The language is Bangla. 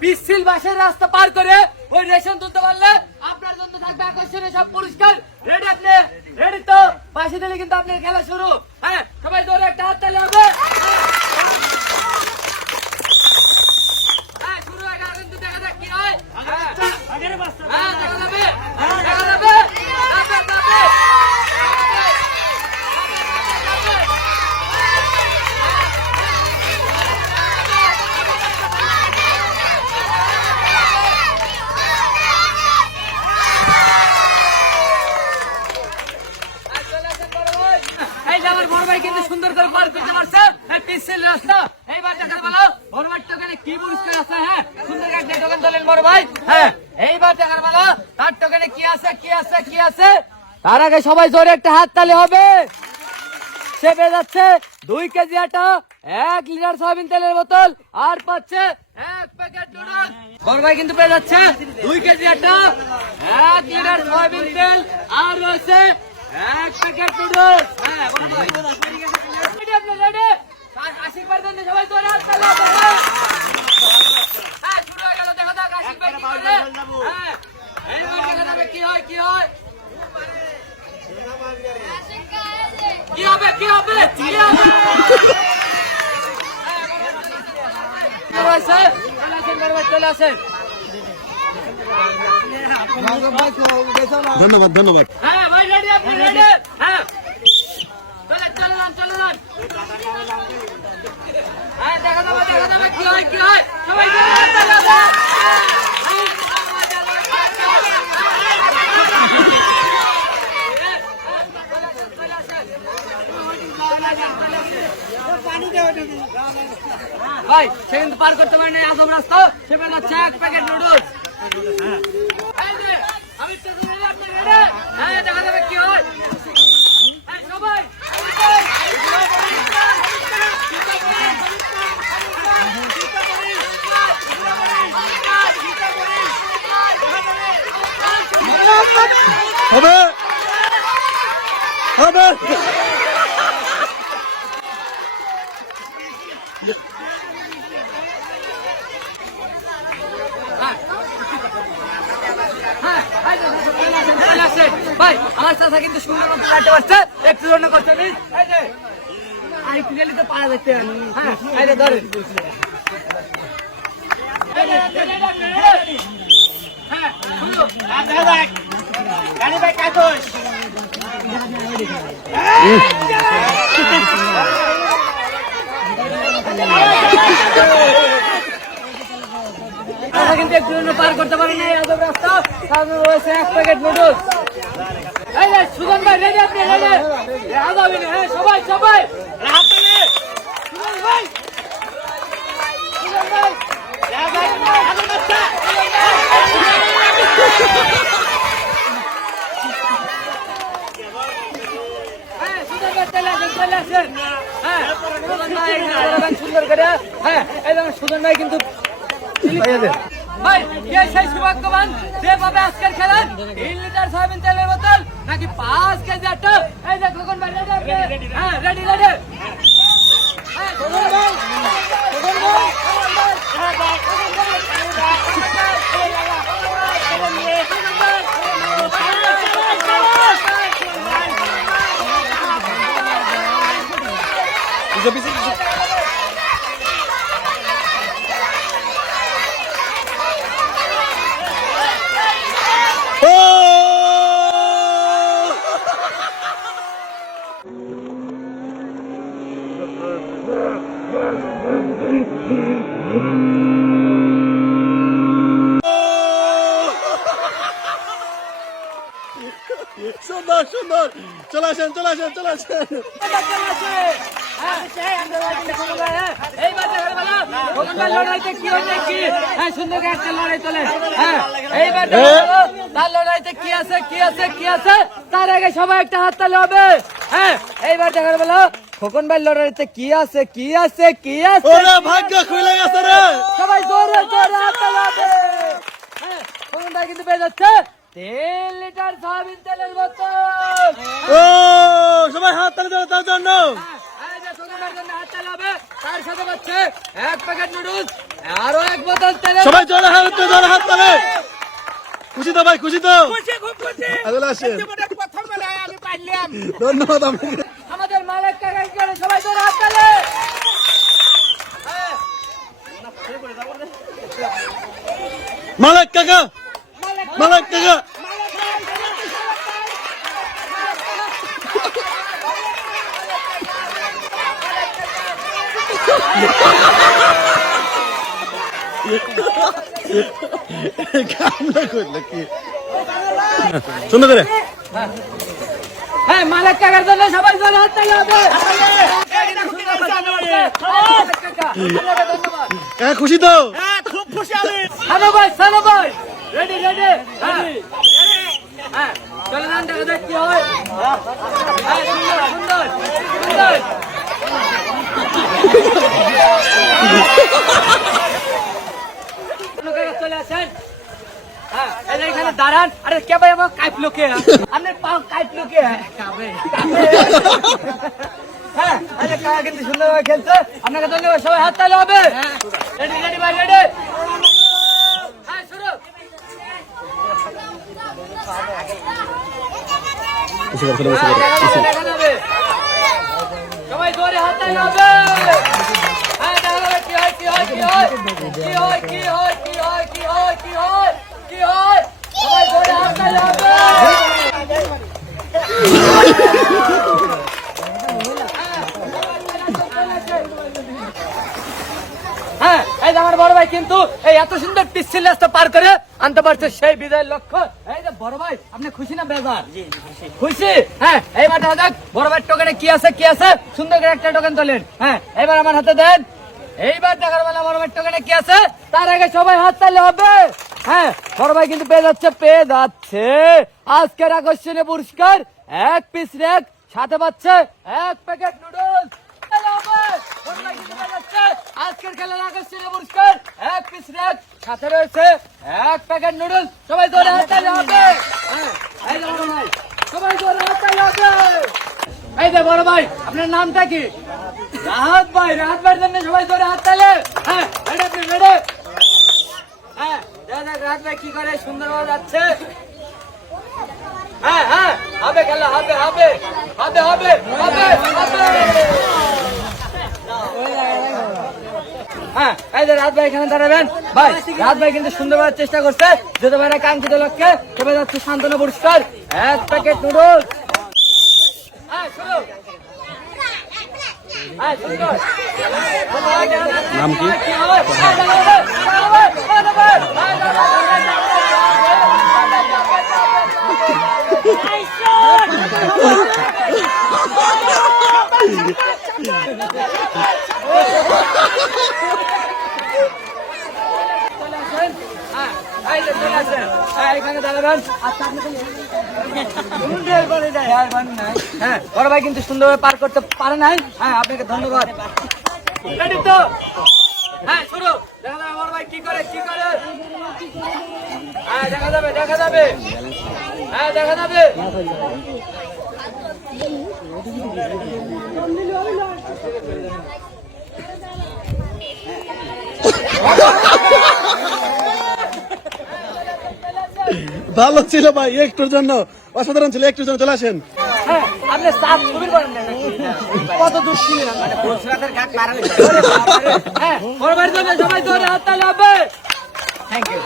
পিচ্ছিল বাসের রাস্তা পার করে ওই রেশন তুলতে পারলে আপনার জন্য থাকবে আকর্ষণীয় সব পুরস্কার। রেডি আপনি? রেডি তো? পাশে দিলে কিন্তু আপনার খেলা শুরু। হ্যাঁ, সবাই দৌড়ে একটা হাত তালি হবে। হ্যাঁ, শুরু হয়ে গেল কিন্তু দেখা যাক কি হয়। হ্যাঁ, দেখা যাবে, দেখা যাবে। আমার বড় ভাই কিন্তু সুন্দর করে পার করতে পারছে পিচ্ছিল রাস্তা। এইবার দেখা বলো বড় ভাই টোকেনে কি পুরস্কার আছে। হ্যাঁ, সুন্দর একটা টোকেন তোলেন বড় ভাই। হ্যাঁ, এইবার দেখা বলো তার টোকেনে কি আছে, কি আছে, কি আছে। তার আগে সবাই জোরে একটা হাত তালি হবে। সে পেয়ে যাচ্ছে 2 কেজি আটা, 1 লিটার সয়াবিন তেলের বোতল, আর পাচ্ছে 1 প্যাকেট নুডলস। বড় ভাই কিন্তু পেয়ে যাচ্ছে 2 কেজি আটা, 1 লিটার সয়াবিন তেল, আর রয়েছে 1 প্যাকেট নুডলস। হ্যাঁ, বড় ভাই রেডি? আপনি রেডি? আশীর্বাদ দেন সবাই তো হাত তালি হবে। হ্যাঁ, শুরু হয়ে গেল। দেখা যাক আশীর্বাদ কি করে। হ্যাঁ, এইবার দেখা যাবে কি হয়, কি হয়, কি হবে, কি হবে, কি হবে। চলে আসেন। ধন্যবাদ, ধন্যবাদ। হ্যাঁ ভাই, রেডি? আপনি রেডি? হ্যাঁ, চলে যান, চলে যান। হ্যাঁ, দেখা যাবে, দেখা যাবে কি হয়, কি হয়। সবাই ভাই, সে কিন্তু পার করতে পারেনি আজব রাস্তা। সে পেয়ে যাচ্ছে 1 প্যাকেট নুডলস। আমি হ্যাঁ, দেখা যাবে কি হয়। সবাই হবে, হবে। ভাই, আমার চাষা কিন্তু সুন্দর মতো কাটতে পারছে। একটু জন্য করছে আর একটু গেলে তো পাড়া দেখতে। হ্যাঁ, ধরে গাড়ি ভাই কাগজ কিন্তু একটু পার করতে পারে না আজব রাস্তা। সামনে রয়েছে 1 প্যাকেট নুডলস। এই যে সুজন ভাই, রেডি? আপনি রেডি? আজাবি না। হ্যাঁ, সবাই সবাই হাত তুলে। সুজন ভাই, সুজন ভাই, আজব রাস্তা। হ্যাঁ, সুজন ভাই চলে আসেন, চলে আসেন। হ্যাঁ, সুজন ভাই সুন্দর করে। হ্যাঁ, এই দেখুন সুজন ভাই কিন্তু ভাই, কে সেই সৌভাগ্যবান যে পাবে আজকের খেলার 3 লিটার সয়াবিন তেলের বোতল নাকি 5 কেজি আটা। এই যে খোকন ভাই, রেডি? হ্যাঁ, রেডি, রেডি। হ্যাঁ, খোকন ভাই, খোকন ভাই, সুন্দর সুন্দর, চলে আসেন চলে আসেন চলে আসেন। লড়াইতে কি হচ্ছে কি? হ্যাঁ, সুন্দর একটা লড়াই চলে। হ্যাঁ, এইবার তার লড়াইতে কি আছে কি আছে কি আছে, তার আগে সবাই একটা হাত তালি হবে। হ্যাঁ, এইবার দেখার বেলা খোকন ভাই লড়াইতে কি আছে কি আছে কি আছে। ওরে ভাগ্য খুলে গেছে রে। সবাই জোরে জোরে হাত তালি হবে। হ্যাঁ, খোকন ভাই কিন্তু পেয়ে যাচ্ছে 3 লিটার সয়াবিন তেলের বোতল। ও সবাই হাত তালি দাও তার জন্য। এই যে খোকন ভাইয়ের জন্য হাত তালি হবে, তার সাথে পাচ্ছে 1 প্যাকেট নুডলস, আরো 1 বোতল তেল। সবাই জোরে হাত তালি। খুশি তো ভাই, খুশি তো? খুব খুশি। আদুল আসেন, জীবনের প্রথম বেলায় আমি পাইলাম। ধন্যবাদ আপনাকে। আমাদের মালিক কাকাকে করে সবাই জোরে হাত তালি। হ্যাঁ, মালিক কাকা, মালিক কাকা। কামনা করলে কি সুন্দর করে। হ্যাঁ, মালিক কাকার জন্য সবাই জোরে হাত তালি হবে। ধন্যবাদ। হ্যাঁ খুশি তো? হ্যাঁ, খুব খুশি আমি। সানো ভাই রেডি রেডি। হ্যাঁ, চলে যান, দেখা যাক কি হয়। হ্যাঁ, সুন্দর সুন্দর সুন্দর। চলে আসেন। হ্যাঁ, এই যে এখানে দাঁড়ান। আরে কে ভাই আমার কাইপ লোকে, আপনার পাও কাইপ লোকে। হ্যাঁ, আরে কাকা কিন্তু সুন্দরভাবে খেলছে, আপনাকে ধন্যবাদ। সবাই হাত তালি হবে। রেডি রেডি ভাই রেডি। হ্যাঁ, শুরু। দেখা যাবে। সবাই জোরে হাত তালি হবে। হ্যাঁ, দেখা যাবে কি হয় কি হয় কি হয় কি হয় কি হয় কি হয় কি হয় কি হয় কি হয়। সবাই জোরে হাত তালি হবে। হ্যাঁ, এই যে আমার বড় ভাই কিন্তু এই এত সুন্দর পিচ্ছিল রাস্তা পার করে আনতে পারছে সেই বিজয়ের লক্ষ্য। এই যে বড় ভাই, আপনি খুশি না বেজার? খুশি। হ্যাঁ, এইবার দেখা যাক বড় ভাইয়ের টোকেনে কি আছে কি আছে। সুন্দর করে একটা টোকেন তোলেন। হ্যাঁ, এবার আমার হাতে দেন। এইবার দেখার বেলা বড় ভাইয়ের টোকেনে কি আছে, তার আগে সবাই হাত তালি হবে। হ্যাঁ, বড় ভাই কিন্তু পেয়ে যাচ্ছে আজকের আকর্ষণীয় পুরস্কার 1 পিস রেক, সাথে পাচ্ছে 1 প্যাকেট নুডলস। আজকের খেলার আকর্ষণীয় পুরস্কার 1 পিস রেক, সাথে রয়েছে 1 প্যাকেট নুডলস। সবাই জোরে হাত তালি হবে। হ্যাঁ, এই যে বড় ভাই, সবাই জোরে হাত তালি হবে। এই যে বড় ভাই, আপনার নামটা কি? রাহাত ভাই। রাহাত ভাইয়ের জন্য সবাই জোরে হাত তালি। হ্যাঁ, রেডি আপনি রেডি। হ্যাঁ, দেখা যাক রাহাত ভাই কি করে, সুন্দরভাবে যাচ্ছে। হ্যাঁ হ্যাঁ, হবে খেলা, হবে হবে হবে হবে হবে হবে। হ্যাঁ, এই যে রাত ভাই এখানে দাঁড়াবেন। ভাই, রাত ভাই কিন্তু সুন্দরভাবে চেষ্টা করছে, যেতে পারে কাঙ্ক্ষিত লক্ষ্যে। তবে যাচ্ছে সান্ত্বনা পুরস্কার 1 প্যাকেট নুডলস। হ্যাঁ, শুরু। হ্যাঁ, সুন্দর। নাম কি? এখানে দাঁড়াবেন। হ্যাঁ, বড় ভাই কিন্তু সুন্দরভাবে পার করতে পারে নাই। হ্যাঁ, আপনাকে ধন্যবাদ। রেডি তো? হ্যাঁ, শুরু। দেখা যাবে বড় ভাই কি করে কি করে। হ্যাঁ, দেখা যাবে দেখা যাবে। হ্যাঁ, দেখা যাবে। ভালো ছিল ভাই, একটুর জন্য অসাধারণ ছিল, একটুর জন্য চলে আসেন। হ্যাঁ, আপনি সাত ছবি করেন না, কত দূর ছিলেন? হ্যাঁ, বড় ভাইয়ের জন্য সবাই জোরে হাত তালি হবে। Thank you.